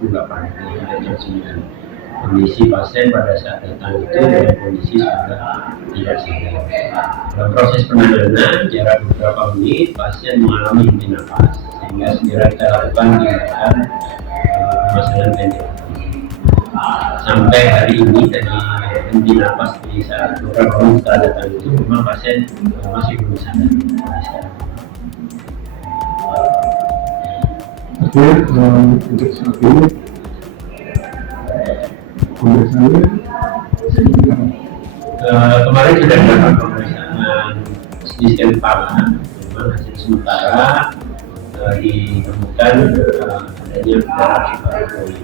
48 jam 9. Kondisi pasien pada saat datang itu dalam kondisi sudah tidak sadar. Dalam proses penanganan jarak beberapa menit pasien mengalami henti nafas, sehingga segera kita lakukan tindakan pemasangan ventilator. Sampai hari ini dari henti nafas di saat beberapa menit setelah datang itu memang pasien masih belum sadar. Oke, untuk saat ini pemeriksaannya kemarin sudah dilakukan pemeriksaan CT scan kepala, memang hasil sementara ditemukan adanya perdarahan paranoid.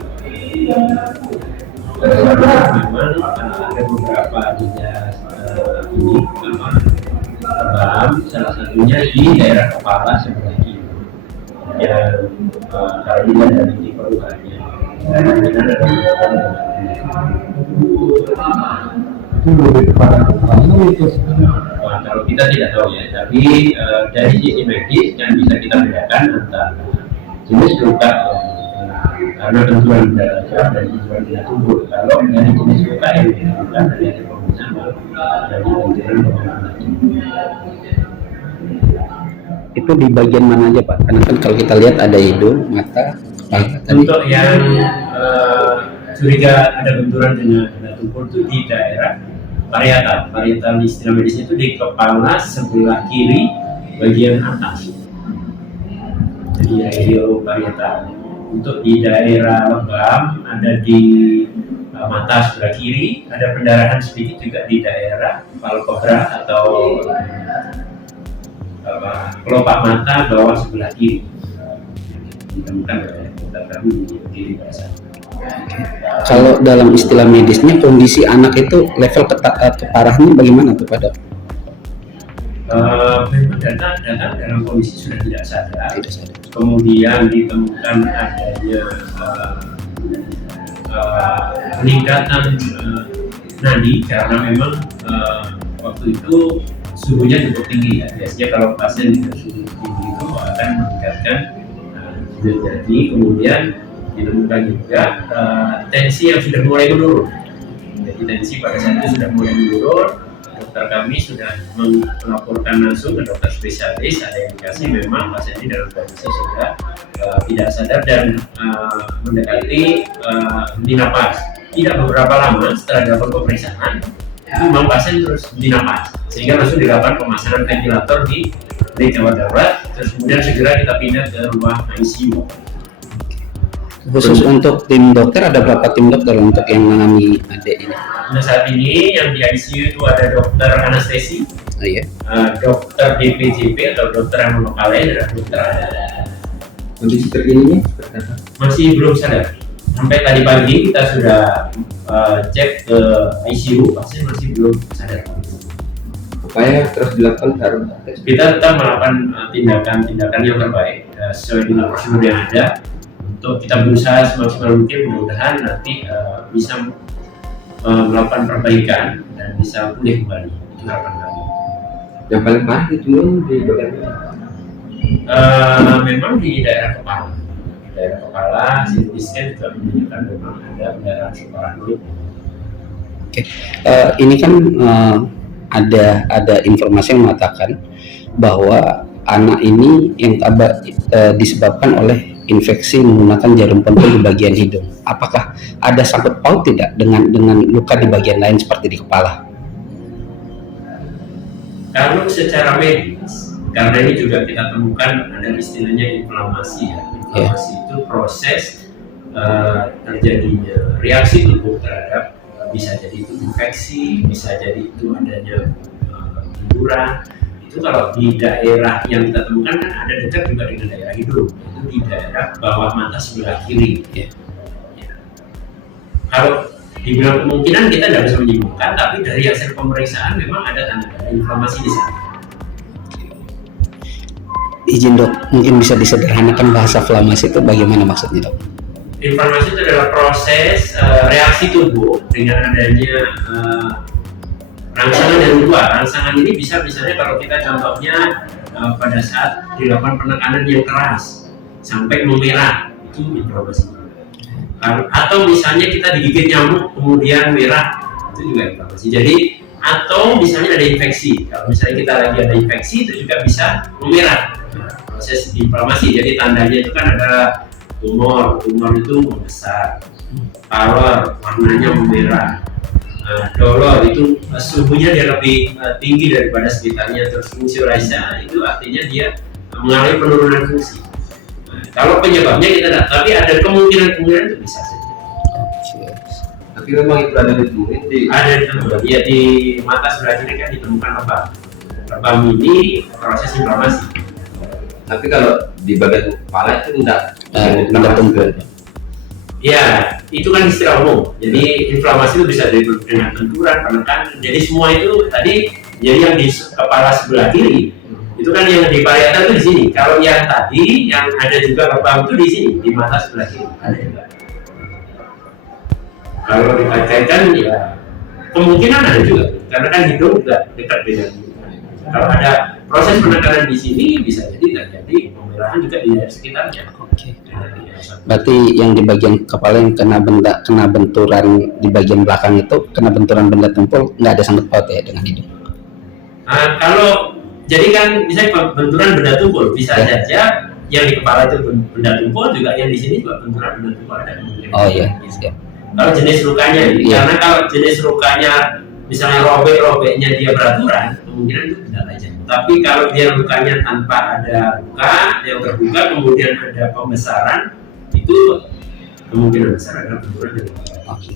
Memang ada beberapa jejak ini tebal, salah satunya di daerah kepala sebelah kiri yang kalau dilihat dari tipe lukanya kemungkinan ada itu lebih kepada itu kalau kita tidak tahu ya, tapi dari sisi medis yang bisa kita bedakan antara jenis luka karena benturan benda tajam dan benturan benda tubuh. Kalau dari jenis luka yang ditemukan dari hasil pemeriksaan dari benturan benda tubuh. Itu di bagian mana aja Pak? Karena kan kalau kita lihat ada hidung, mata, kepala tadi. Untuk yang curiga ada benturan dengan benda tubuh itu di daerah parietal istilah medisnya itu di kepala sebelah kiri bagian atas. Jadi radio parietal. Untuk di daerah lebam ada di mata sebelah kiri, ada pendarahan sedikit juga di daerah palpebra atau kelopak mata bawah sebelah kiri. Ditemukan oleh dokter kami di kiri basah. Kalau dalam istilah medisnya kondisi anak itu level keparahannya bagaimana tuh Pak Dok? Memang datang dalam kondisi sudah tidak sadar. Kemudian ditemukan adanya peningkatan nadi karena memang waktu itu suhunya cukup tinggi ya. Biasanya kalau pasien dengan suhu tinggi itu akan meningkatkan jadi kemudian ditemukan juga tensi yang sudah mulai menurun. Jadi tensi pada saat itu sudah mulai menurun. Dokter kami sudah melaporkan langsung ke dokter spesialis. Ada indikasi memang pasien ini dalam kondisi sudah tidak sadar dan mendekati henti nafas. Tidak beberapa lama setelah dilakukan pemeriksaan, memang pasien terus henti nafas, sehingga langsung dilakukan pemasangan ventilator di gawat darurat. Terus kemudian segera kita pindah ke ruang ICU. Khusus untuk tim dokter ada berapa tim dokter untuk yang menangani adik ini? Nah saat ini yang di ICU itu ada dokter anestesi, Iya. dokter DPJP atau dokter yang mengepalai dan dokter kondisi terkininya seperti apa? masih belum sadar. Sampai tadi pagi kita sudah cek ke ICU, pasien masih belum sadar. Upaya terus dilakukan harus Kita tetap melakukan tindakan yang terbaik sesuai dengan prosedur yang ada. Untuk kita berusaha semaksimal mungkin, mudah-mudahan nanti bisa melakukan perbaikan dan bisa pulih kembali. Itu harapan kami. yang paling parah itu di bagian Memang di daerah kepala. Di daerah kepala, CT scan juga menunjukkan memang ada pendarahan paranoid. Oke. Ini kan ada informasi yang mengatakan bahwa anak ini yang disebabkan oleh infeksi menggunakan jarum pentul di bagian hidung. Apakah ada sangkut paut tidak dengan luka di bagian lain seperti di kepala? Kalau secara medis, karena ini juga kita temukan ada istilahnya inflamasi ya. Inflamasi itu proses terjadinya reaksi tubuh terhadap bisa jadi itu infeksi, bisa jadi itu adanya benturan. Itu kalau di daerah yang kita temukan kan ada dekat juga dengan daerah hidung, itu di daerah bawah mata sebelah kiri. Ya. Kalau dibilang kemungkinan kita tidak bisa menyimpulkan, tapi dari hasil pemeriksaan memang ada tanda-tanda inflamasi di sana. Izin Dok, mungkin bisa disederhanakan bahasa inflamasi itu bagaimana maksudnya Dok? Inflamasi itu adalah proses reaksi tubuh dengan adanya rangsangan dari luar. Rangsangan ini bisa misalnya kalau kita contohnya pada saat dilakukan penekanan yang keras sampai memerah, itu inflamasi. Atau misalnya kita digigit nyamuk kemudian merah, itu juga inflamasi. Jadi atau misalnya ada infeksi, kalau misalnya kita lagi ada infeksi itu juga bisa memerah, proses inflamasi. Jadi tandanya itu kan ada tumor itu membesar, pallor warnanya memerah, dolor itu suhunya dia lebih tinggi daripada sekitarnya, terus fungsi rasa itu artinya dia mengalami penurunan fungsi. Kalau penyebabnya kita tidak, tapi ada kemungkinan itu bisa saja. Tapi memang itu ada ditemukan Ya, di mata sebelah kiri kan ditemukan lebam ini proses inflamasi. Tapi kalau di bagian kepala itu enggak tumpul. Ya, itu kan istilah umum. Jadi inflamasi itu bisa dengan benturan, penekanan. Jadi semua itu tadi, jadi yang di kepala sebelah kiri itu kan yang di parietal itu di sini. Kalau yang tadi yang ada juga lebam itu di sini, di mata sebelah kiri ada juga. Kalau dikaitkan ya kemungkinan ada juga, karena kan hidung juga dekat dengan. Kalau ada proses penekanan di sini bisa jadi terjadi pemerahan juga di sekitarnya. Oke. Berarti yang di bagian kepala yang kena benturan di bagian belakang itu kena benturan benda tumpul nggak ada sangkut paut ya dengan hidung. Kalau jadi kan bisa benturan benda tumpul, bisa saja yang di kepala itu benda tumpul, juga yang di sini juga benturan benda tumpul ada kemungkinan. Oh iya. Siap. Kalau jenis lukanya, karena kalau jenis lukanya misalnya robek-robeknya dia beraturan, kemungkinan itu tidak aja. Tapi kalau dia lukanya tanpa ada luka, yang terbuka kemudian ada pembesaran, itu kemungkinan besar adalah benturan dari. Oke.